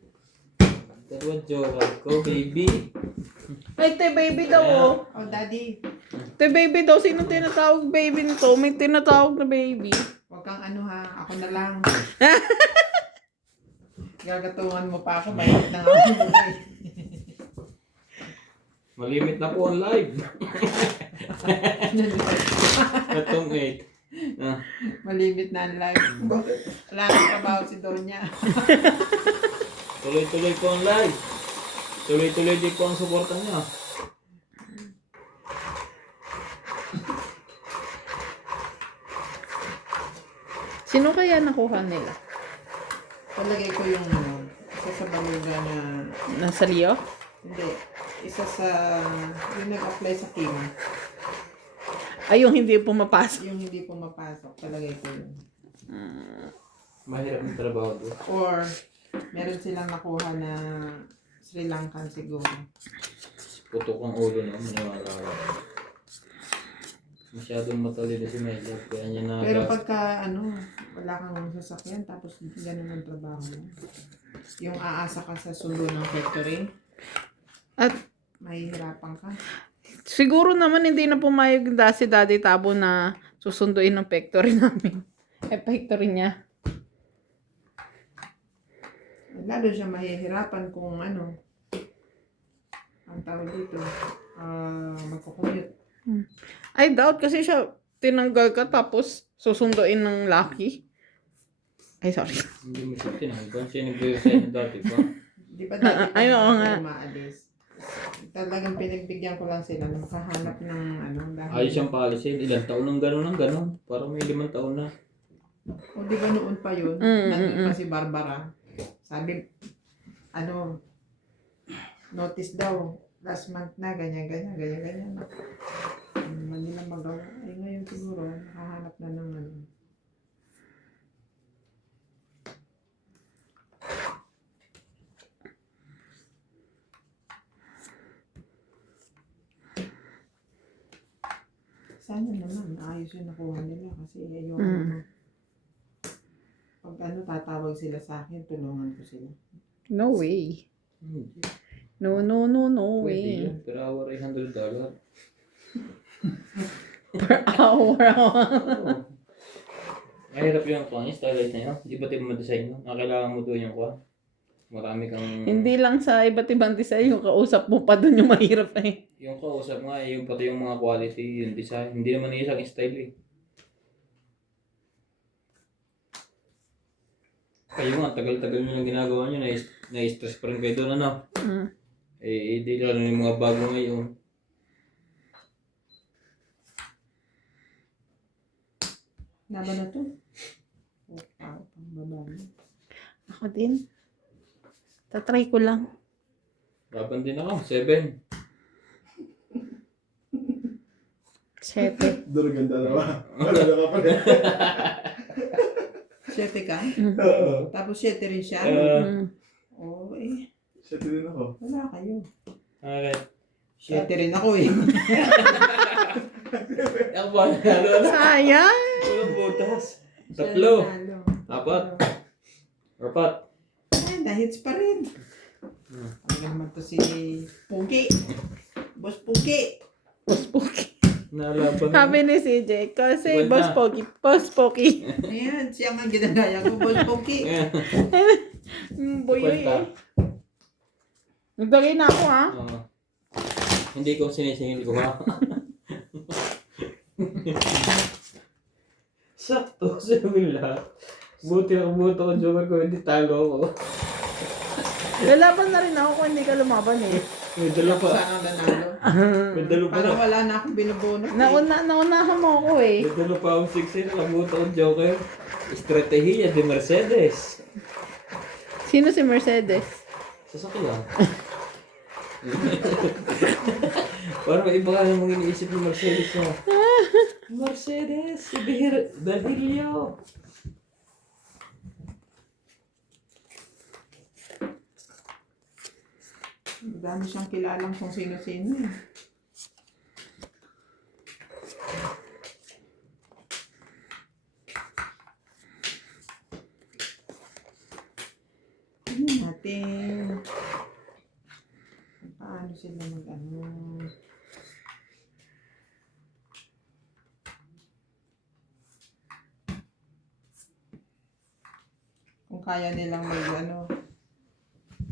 Dalawa joker ko, baby. Ay, te baby daw, oh. Oh, daddy. Te baby daw. Sino tinatawag baby nito? May tinatawag na baby. Huwag kang ano ha. Ako na lang. Gagatungan mo pa ako. Mahirap na nga ako buhay. Malimit na po ang live. Katong 8. Ah, Malimit na ang live. Wala nang trabaho si Donya. tuloy-tuloy po ang live. Tuloy-tuloy din po ang suporta niya. Sino kaya nakuha nila? Palagay ko yung ano, isa sa baluga na, Nasa Leo? hindi, isa sa, yung nag-apply sa Kim, Ay, yung hindi pumapasok. yung hindi pumapasok, palagay ko yun. Mahirap ang trabaho doon. Or, meron silang nakuha na Sri Lankan siguro. Putok ang ulo na, maniwala ka. Masyadong matalino si Medjab, kaya niya na... Pero pagka, ano, wala kang sasakyan, tapos ganun ang trabaho mo. Yung aasa ka sa sundo ng factory, At mahihirapan ka. siguro naman hindi na pumayag si Daddy Tabo na susunduin ng factory namin. Factory niya. Lalo siya mahihirapan kung ano, ang tawag dito, magkukumute. I doubt kasi siya tinanggal ka tapos susunduin ng Lucky. Ay, sorry. Hindi mo siya tinanggal. Siya nag-resign dati pa. Di ba dati Ay, oo nga. umaalis? Talagang pinagbigyan ko lang sila na makahanap ng ano. Dahil, Ayos siyang policy. Ilang taon ng gano'n. Parang may 5 taon na. o di ba noon pa yun? Nandun pa si Barbara. Sabi, ano, notice daw, last month na, ganyan. Ano man nila magawa. Ay, ngayon siguro, nakahanap na ng ano. Sana naman, ayos yung nakuha nila kasi yung pag ano, tatawag sila sa akin, tulungan ko sila. No way. Hindi. No Pwede way. yun. Per hour ay $100. Per hour. Oo. Mahirap yung kuha niya, starlight na yun. Di ba tayo ma-design mo? Kailangan mo doon yung kuha. Marami kang... Hindi lang sa iba't ibang design, yung kausap mo pa dun yung mahirap eh. Yung kausap nga, yung pati yung mga quality, yung design. Hindi naman isang style eh. Kayo nga, tagal-tagal nyo lang ginagawa nyo, na-stress pa rin kayo doon, ano? Di lalo yung mga bago ngayon. Laban na to. O, pang babae. Ako din. Tatry ko lang. Laban din ako, 7. 7. Durugan dalawa. Wala ka pa rin. 7 ka? Oo. Tapos 7 rin siya? Oo, eh. 7 din ako. Wala kayo. Okay. 7 rin ako eh. Ako ba nanalo na? Sayang. Walang butas. Siya Tatlo. nanalo. Apat. Apat. Ay, na-hits pa rin. Hmm. Ang naman to si Pugi. Boss Pugi. Nalaban na. Sabi ni CJ, kasi Wala. Boss Pogi. Boss Pogi. Ayan, siya nga ginagaya ko. Boss Pugi. Ayan. Boyoy Kwenta. eh. Nagbagay na ako ha. Oo. Hindi ko sinisingil ko ha. Sakto, sabi lahat. Buti ako buto ko, joker ko, hindi talo ako. Lalaban na rin ako kung hindi ka lumaban eh. May dalo pa. Saan ang nanalo? May dalo pa. Parang wala na akong binubunot. Naunahan mo ako eh. May dalo pa akong 6 nakabuto ko, joker. Estratehiya de Mercedes. Sino si Mercedes? Sasakyan. Parang iba ka namang iniisip ng Mercedes mo. Mercedes, si Virgilio. Dami siyang kilalang kung sino-sino eh. Ano natin? Paano sila mag-ano? Kung kaya nilang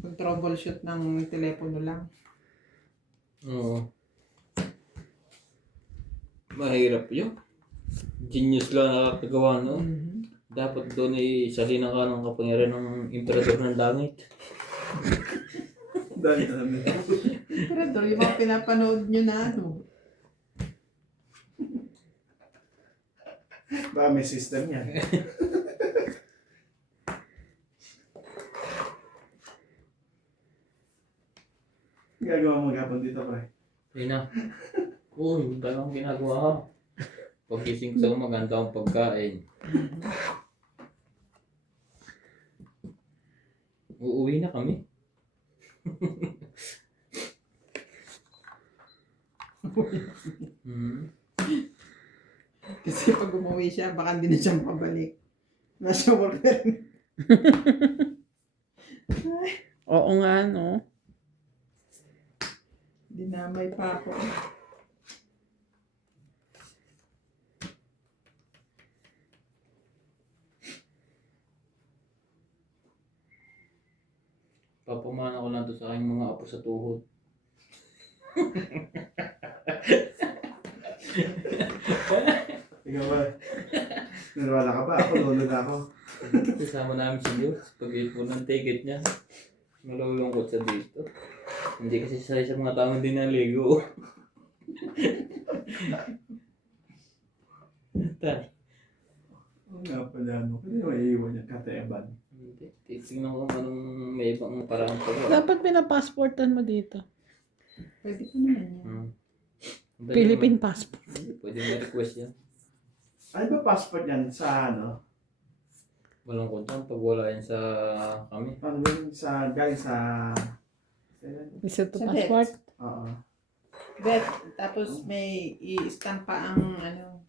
mag-troubleshoot ng telepono lang. Oo. Mahirap yun. Genius lang nakakagawa no. Dapat doon ay salina ka ng kapangyarihan ng emperador ng langit. Dahil namin. Pero doon, yung mga pinapanood nyo na Ba, may system yan. Gagawa mo gapon dito, pre. Ayun na. Uy, talagang ginagawa ko. Pagkising sa maganda akong pagkain. Uuwi na kami. Kasi pag umuwi siya, baka hindi na siya makabalik. Nasa worker. Oo nga no. Dinamay pa ako. Papamana ko lang to sa aking mga apo sa tuhod. Ikaw ba? Nanwala ka ba? Ako, lolo na ako. Kasama namin si Diyos. Pag-ipon ng ticket niya. Nalulungkot sa dito. Hindi kasi sa mga taong hindi naligo. Tay. Oo nga pala, no? Kasi maiiwan yung kateban. Hindi. Titignan ko kung anong may ibang parang pala. Dapat pinapassportan mo dito. Pwede ko naman yan. Philippine passport. Pwede ma-request yan. Ano ba passport yan sa ano? Malungkot yan pag wala yan sa kami. Paano yun? Galing sa... Isa to Sa passport. Oo. Bet, tapos may i-stamp pa ang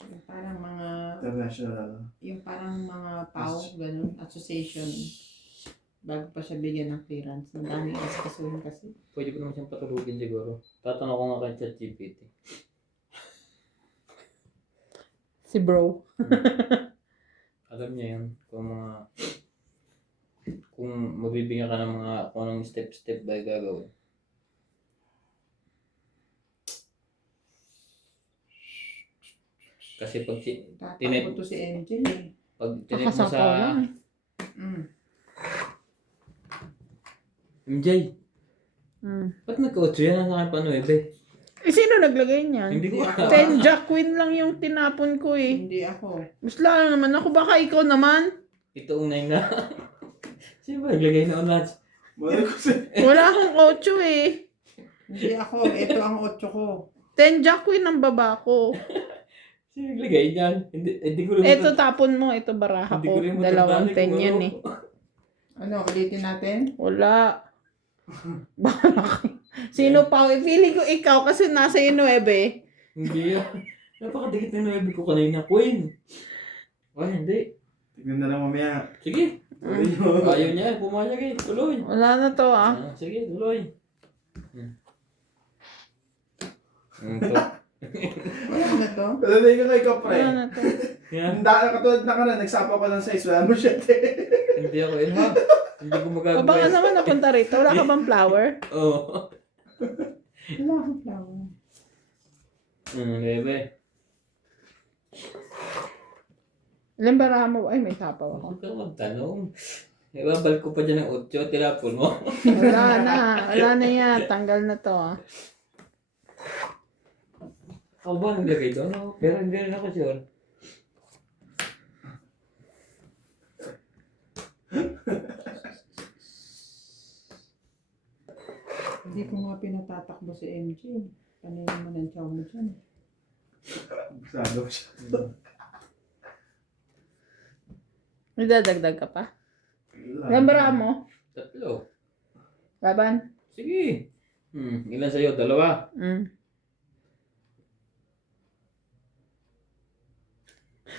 yung parang mga, International. yung parang mga PAO, ganun, association. Bago pa siya bigyan ng clearance. Ang daming askasuhin kasi. Pwede ko naman siyang patulugin siguro. Tatanong ko nga kay ChatGPT. Si bro. Alam niya yun. Kung mabibigyan ka ng mga kung anong step by gagawin. Kasi pag Tatakbo to si Angel eh. tinip mo Nakasapaw sa lang. MJ, Mm. ba't nagka-8 yan sa akin pa 9? Eh, sino naglagay niyan? Hindi ko alam. 10 Jack Queen lang yung tinapon ko eh. Hindi ako. Mas lalo naman ako. Baka ikaw naman. Ito unay na. Sino ba naglagay na ulat? Mali ko sa... Wala akong 8 eh. Hindi ako. Ito ang 8 ko. 10 Jack Queen ang baba ko. Sino naglagay niyan? Hindi ko rin Ito tapon mo. Ito baraha hindi ko. rin Dalawang matandaan 10 yan kung eh. Ano, ulitin natin? Wala. Baka. Sino pa? Feeling ko ikaw kasi nasa iyo 9. Hindi yan. Napakadikit ng 9 ko kanina, Queen. Ay, hindi. Tignan na lang mamaya. Sige. Sorry nyo. Ayaw niya, pumayag eh. Tuloy. Wala na to ah. Sige, tuloy. Wala na to. Paladay ka kay Kapre. Wala na to. Yeah. Katulad na ka na, nagsapaw ka ng size, wala mo siya. Hindi ako yun ha. Hindi ko O magagawa. baka naman napunta rito. Wala ka bang flower? Oo. Wala akong flower. Bebe. Ilan baraha mo? Ay, may sapaw ako. Huwag kang magtanong. Ibabal ko pa dyan ng 8, tinapon mo. Wala na. Wala na yan. Tanggal na to ah. Ako ba naglagay doon? No? Pero hindi rin ako sure. Hindi ko nga pinatatakbo si MJ. Panay naman ang chow mo dyan. Salo siya. May dadagdag ka pa? Ilan baraha mo? 3. Laban? Sige. Ilan sa'yo? 2.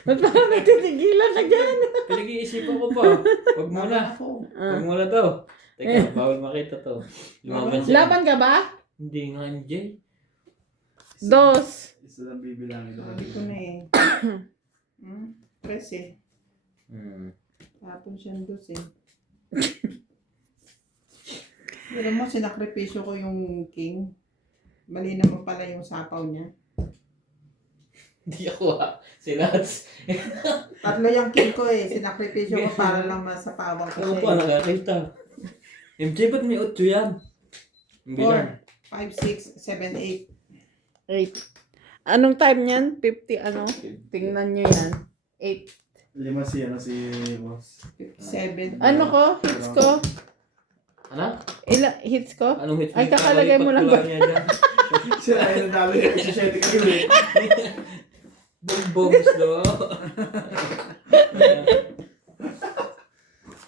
Ba't parang nagtitigilan ka dyan? Pinag-iisipan ko pa. Huwag muna. Ako. Huwag muna to. Teka, bawal makita to. Lumaban siya. Laban ka ba? Hindi nga, MJ. 2. Isa lang bibilangin. Sabi ko na eh. 13. Tapon siyang 2 eh. Pero mo, sinakripisyo ko yung king. Mali naman pala yung sapaw niya. Hindi ako ha. Si Nats. 3 yung king ko eh. Sinakripisyo ko para lang masapawan ko Ako siya. pa, nakakita. MJ, ba't may 8 yan? Ang bilang. 4, 5, 6, 7, 8. 8. Anong time niyan? 50 ano? Tingnan nyo yan. 8. 5 si boss. 57. Ano ko? Hits ko? Ano? Hits ko? Anong hit? Ay, kakalagay mo lang ba? Niya dyan. Sila ay nadalo yung isa 7 kayo eh. Bombs do.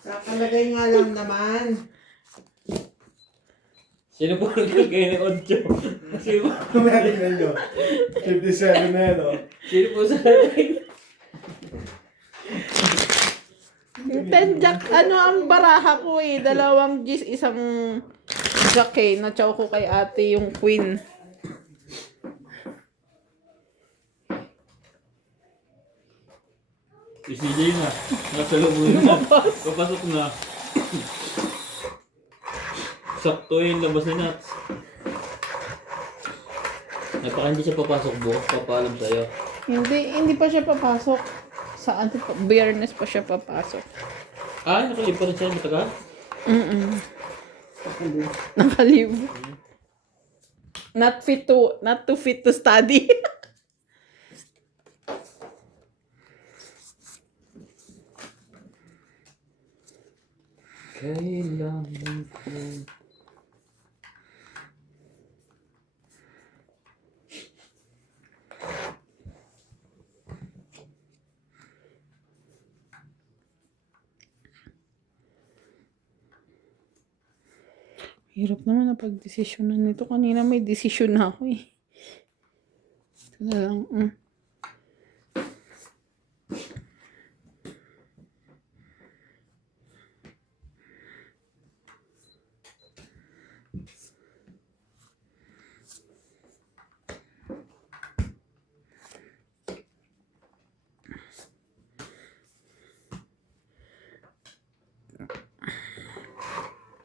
Kakalagay nga lang naman. Sino po naglagay ng 8? Sino po? Mamaya tingnan nyo. 57 na yan oh. Sino po sa natin? Ten jack, ano ang baraha ko eh. 2 G's, isang jack eh. Na-chow ko kay ate yung queen. Si CJ na. Nasa loob na. Papasok na. Sakto yung labas ni Nats. Napaka hindi siya papasok bukas. Papaalam sa'yo. Hindi pa siya papasok. Sa ano pa, Biyernes pa siya papasok. Ah, nakalib pa rin siya. Matagal? Nakalive. Not too fit to study. Kailangan ko. Hirap naman na pag-desisyonan nito. Kanina may desisyon na ako eh. Ito na lang.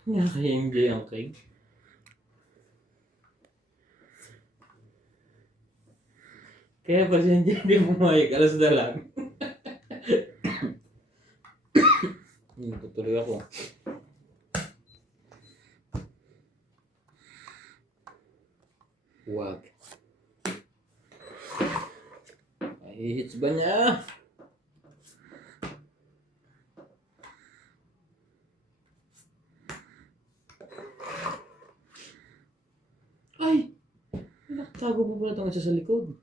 Kaya kay MJ ang cake. Kaya pala siya hindi pumayag. Alas na lang. Tutuloy ako. Wag. Ay, hits ba niya? Ay! Nakatago pa pala itong isa sa likod.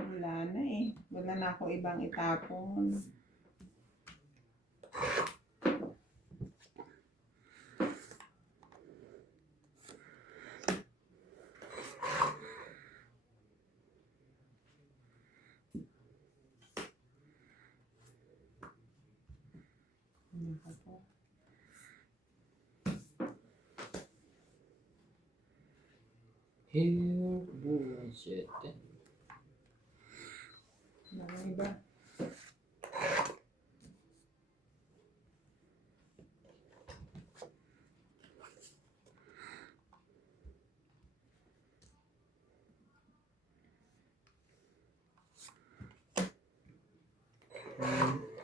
Wala na eh. Wala na ako ibang itapon. Here, bullshit. Ano iba?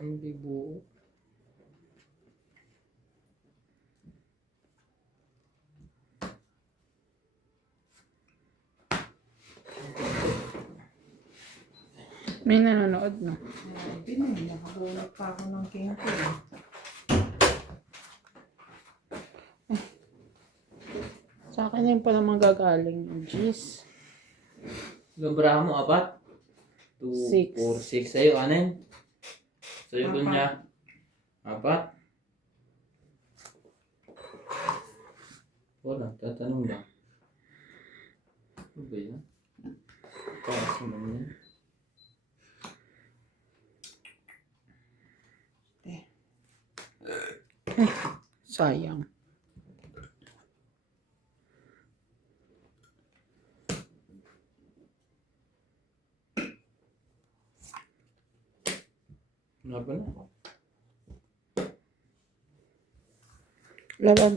Hindi buo. May nanonood, no? Binili, nakabunot pa ako ng kengko. Sa akin yung pala magagaling. Jeez. Gambara mo, apat? 2, Six. 4, 6. Sa'yo, anin? Sa'yo, Apat. Dunya? Apat? Wala, tatanong lang. Ano ba yan? Paas naman yan. Sayang. Wala ba na? Laban.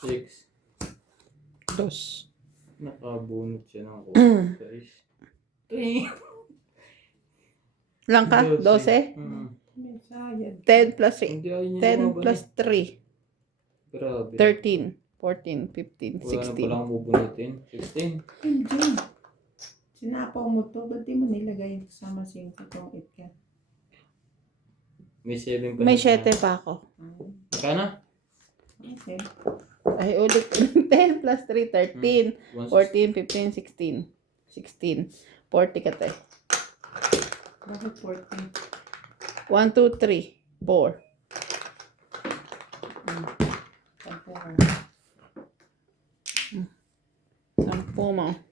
6. Dos. Nakabunot siya ng kuha, guys. Lang ka? 12? May sayad. 10 plus 3. Hindi ayaw niya 10 lumaban plus eh. 3. Grabe. 13. 14, 15, Wala na 16. palang bubunutin. 16. Hindi. Sinapaw mo to, ba't di mo nilagay kasama 5 itong itka? May 7 pa. May na. 7 pa ako. Kana? Okay. Ay, ulit. 10 plus 3, 13. 1, 14, 15, 16. 16. 40 ka tayo. Bakit 14? 1, 2, 3, 4. Sampo nga. 10 mo.